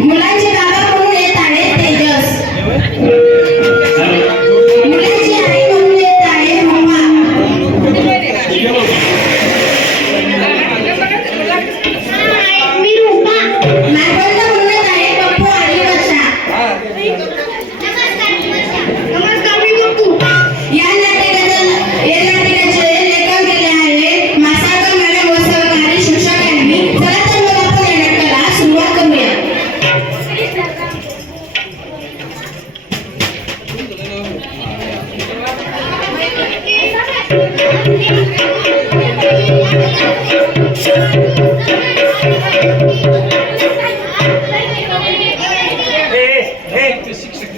मुलांचे बाबा म्हणून येत आहे तेजस. मुलांची आई म्हणून येत आहे रुमा. मी रुमा. नागवंड म्हणून येत आहे पप्पू आणि वर्षा. नमस्कार मी पप्पू. या नाटकाचे लेखन केले आहे मासाळकर मॅडम व सहकारी शिक्षक यांनी. चला तर मग आपण या नाटकाला सुरुवात करूया.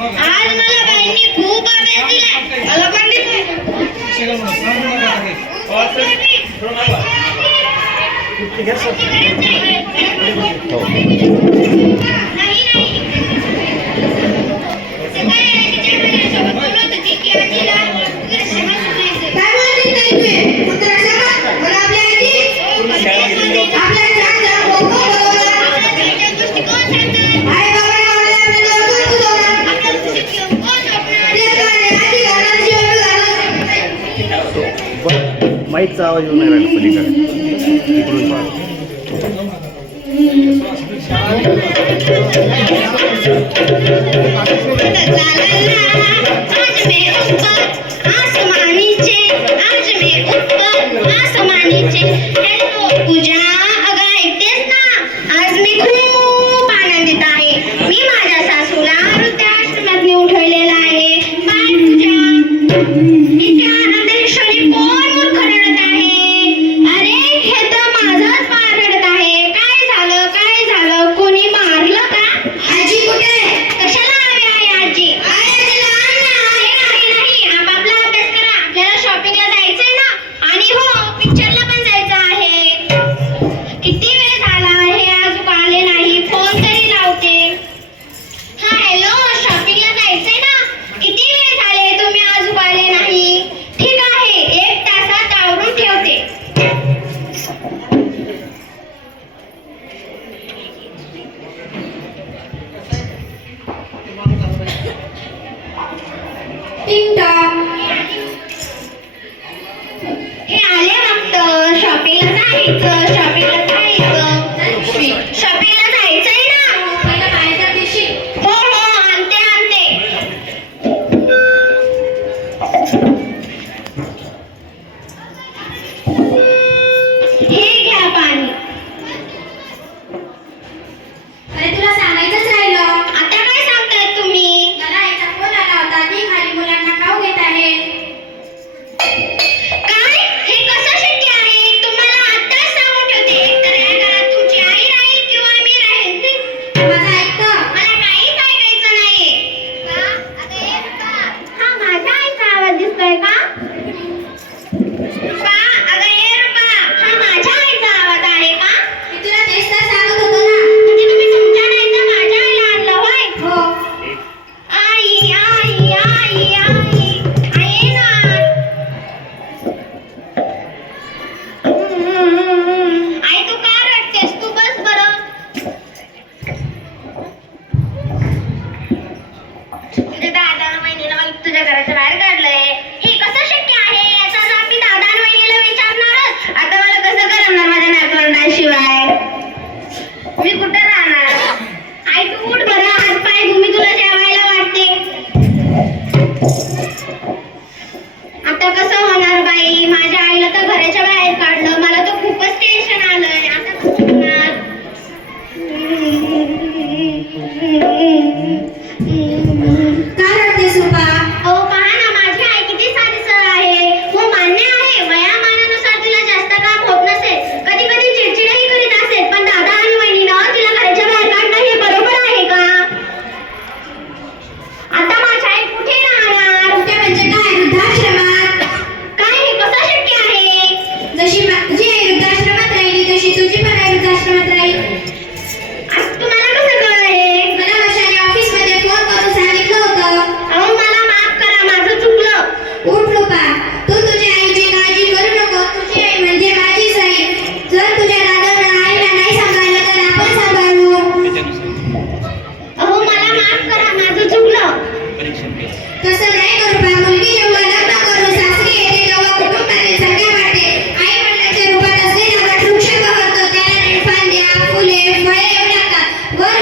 आज मला बाईंनी खूप अभ्यास दिलाय. मला पंडित माईकचा आवाज येऊन नाही राहिला पलीकडे इकडून आज मी खूप आनंदित आहे. मी माझ्या सासूला वृद्धाश्रमात नेऊन ठेवलेला आहे. बाय पूजा. इतक्या आनंदाने क्षणी कोण मूर्ख रडत आहे? अरे हे तर माझाच बाळ रडत आहे. काय झालं काय झालं? कोणी मारलं का? आजी कुठे? कशाला हवी आहे आजी? आजीला आण ना.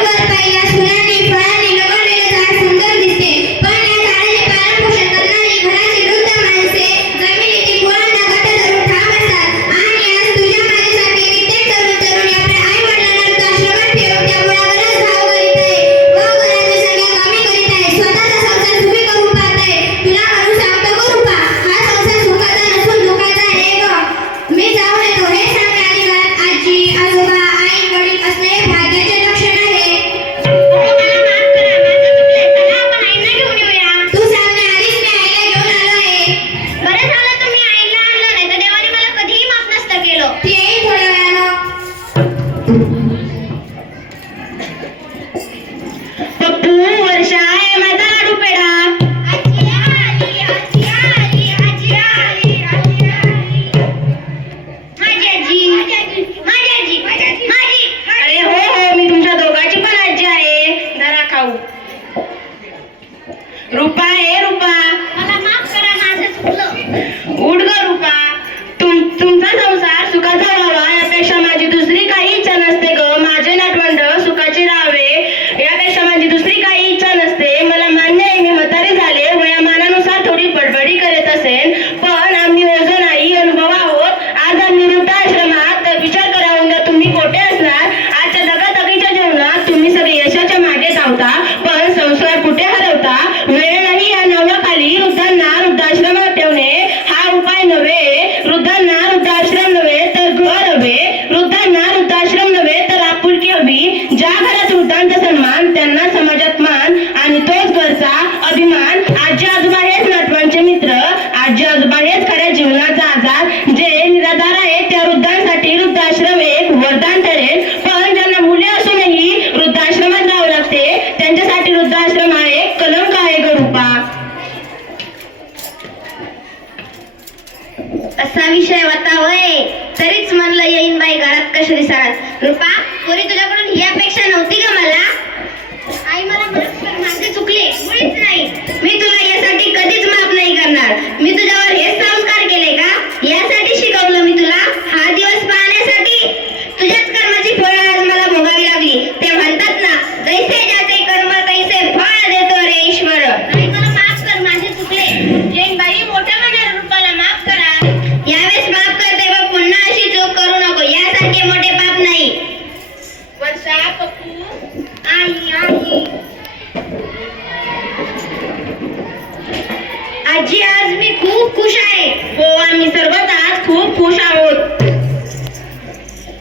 झाडावर पहिल्या फुलांनी फळांनी लगडलेले झाड सुंदर दिसते, पण या झाडाचे पालनपोषण करणारी घराची वृद्ध माणसे जमिनीतील मुळांना घट्ट धरून ठाम असतात. आणि आज तुझ्या माझ्यासारखे कित्येक तरुण आपल्या आई वडिलांना वृद्धाश्रमात ठेवून त्या मुळावरच भाव करीत आहे व घराची संख्या कमी करीत आहे. स्वतःचा संसार सुखी करून पाहत आहे. तुला म्हणून सांगतो ग रूपा, हा संसार सुखाचा नसून दुःखाचा आहे ग. मी जाऊन येतो. हे सांगणारी घरात आजी आजोबा आई वडील असणे हे भाग्याचे लक्षण आहे. मला माफ करा, माझं चुकलंय. चला आपण आईला घेऊन येऊया. तू सांगण्याआधीच मी आईला घेऊन आलो आहे. बरं झालं तुम्ही आईला आणलं, नाही तर देवाने मला कधीही माफ नसतं केलं. ती येईल थोड्या वेळानं. पप्पू, वर्षा आहे माझा लाडू पेढा. आजी आली, आजी आली, आजी आली, आजी आली. माझी आजी, माझी आजी, माझी आजी, माझी आजी, माझी. अरे हो हो, मी तुमच्या दोघांची पण आजी आहे. जरा खाऊ. रूपा आहे रूपा, मला माफ करा, माझं चुकलं. उठ ग रूपा, तुमचा संसार सुखाचा व्हावा यापेक्षा माझी दुसरी काही इच्छा नसते ग. माझे नातवंड सुखाचे राहावे यापेक्षा माझी दुसरी काही इच्छा नसते. मला मान्य आहे मी म्हातारे झाले, वयामानानुसार थोडी बडबडी करत असेल, पण आम्ही ओझं नाही अनुभव आहोत. आज आम्ही वृद्धाश्रमात, तर विचार करा उद्या तुम्ही कोठे असणार. आजच्या दगादगीच्या जीवनात तुम्ही सगळे यशाच्या मागे धावता, पण संसार कुठे हरवता. वेळ नाही या नावाखाली वृद्धांना वृद्धाश्रमात ठेवणे हा उपाय नव्हे. वृद्धांना वृद्धाश्रम नव्हे तर घर हवे. वृद्धांना वृद्धाश्रम नव्हे तर आपुलकी हवी. ज्या घरात वृद्धांचा सन्मान त्यांना समाजात मान, आणि तोच घरचा अभिमान. आजी आजोबा हेच नातवांचे मित्र, आजी आजोबा हेच खऱ्या जीवनाचा आधार. जे निराधार आहेत त्या वृद्धांसाठी वृद्धाश्रम एक वरदान ठरेल, पण ज्यांना मुले असूनही वृद्धाश्रमात जावं लागते त्यांच्यासाठी वृद्धाश्रम हा एक कलंक आहे ग रूपा. असा विषय होता होय, तरीच म्हणलं येईन बाई घरात कशी दिसणार. रूपा, पोरी तुझ्याकडून ही अपेक्षा नव्हती का मला. आई मला माफ कर, माझे चुकले, मुळीच नाही. मी तुला यासाठी कधीच माफ नाही करणार. मी तुझ्यावर हेच संस्कार केले का, यासाठी शिकवलं मी तुला, हा दिवस पाहण्यासाठी. तुझ्याच कर्माची फळं आज मला भोगावी लागली. ते म्हणतात ना, जैसे ज्याचे कर्म तैसे फळ देतो रे ईश्वर. आई मला माफ कर, माझे चुकले. जैन बाई, मोठ्या मनाने रूपाला माफ करा. यावेळेस माफ करते बघ, पुन्हा अशी चूक करू नको. यासारखे मोठे पाप नाही. वर्षा, पप्पू, आई आई. आजी, आज मी खूप खुश आहे. हो, आम्ही सर्वच आज खूप खुश आहोत.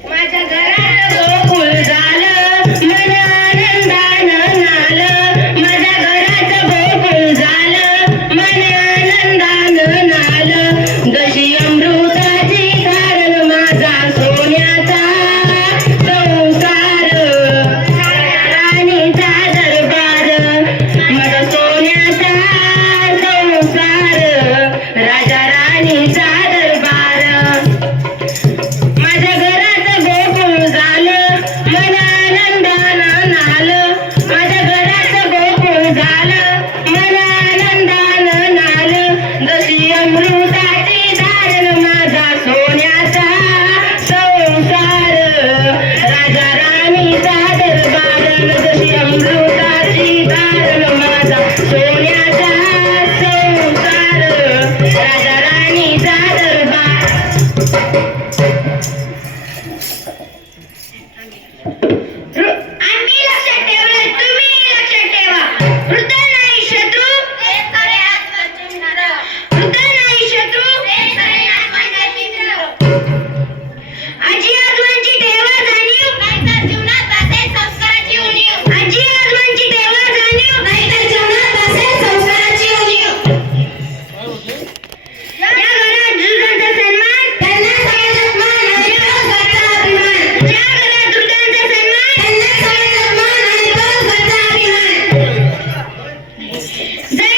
माझ्या घरात गोकुळ झालं, मन आनंदानं नालं. माझ्या घरात गोकुळ झालं, मन आनंदानं नालं. जशी अमृताची धार माझा सोन्याचा संसार, राणीचा दरबार. माझा सोन्याचा संसार, राजा राणीचा दरबार. माझ्या घरात गोकुळ झालं, मन आनंदानं नालं. माझ्या घरात गोकुळ झालं, मन आनंदानं नालं. जशी अमृताची धारण माझा सोन्याचा संसार, राजा राणीचा दरबार. जशी अमृताची धारण माझा सोन्याचा संसार, राजा राणीचा दरबार. आम्ही लक्षात ठेवलं, तुम्ही लक्षात ठेवा. वृद्ध नाही शत्रू, वृद्ध नाही शत्रू, आजी आजोबांची ठेवा जाणीव, नाहीतर जीवनात असेल संस्काराची उणीव. आजी आजोबांची ठेवा जाणीव, नाहीतर जीवनात असेल संस्काराची उणीव. या घरात वृद्धांचा सन्मान, त्यांना समाजात मान, आणि तोच घरचा अभिमान. ज्या घरात वृद्धांचा सन्मान, त्यांना समाजात मान, आणि तोच घरचा अभिमान. जय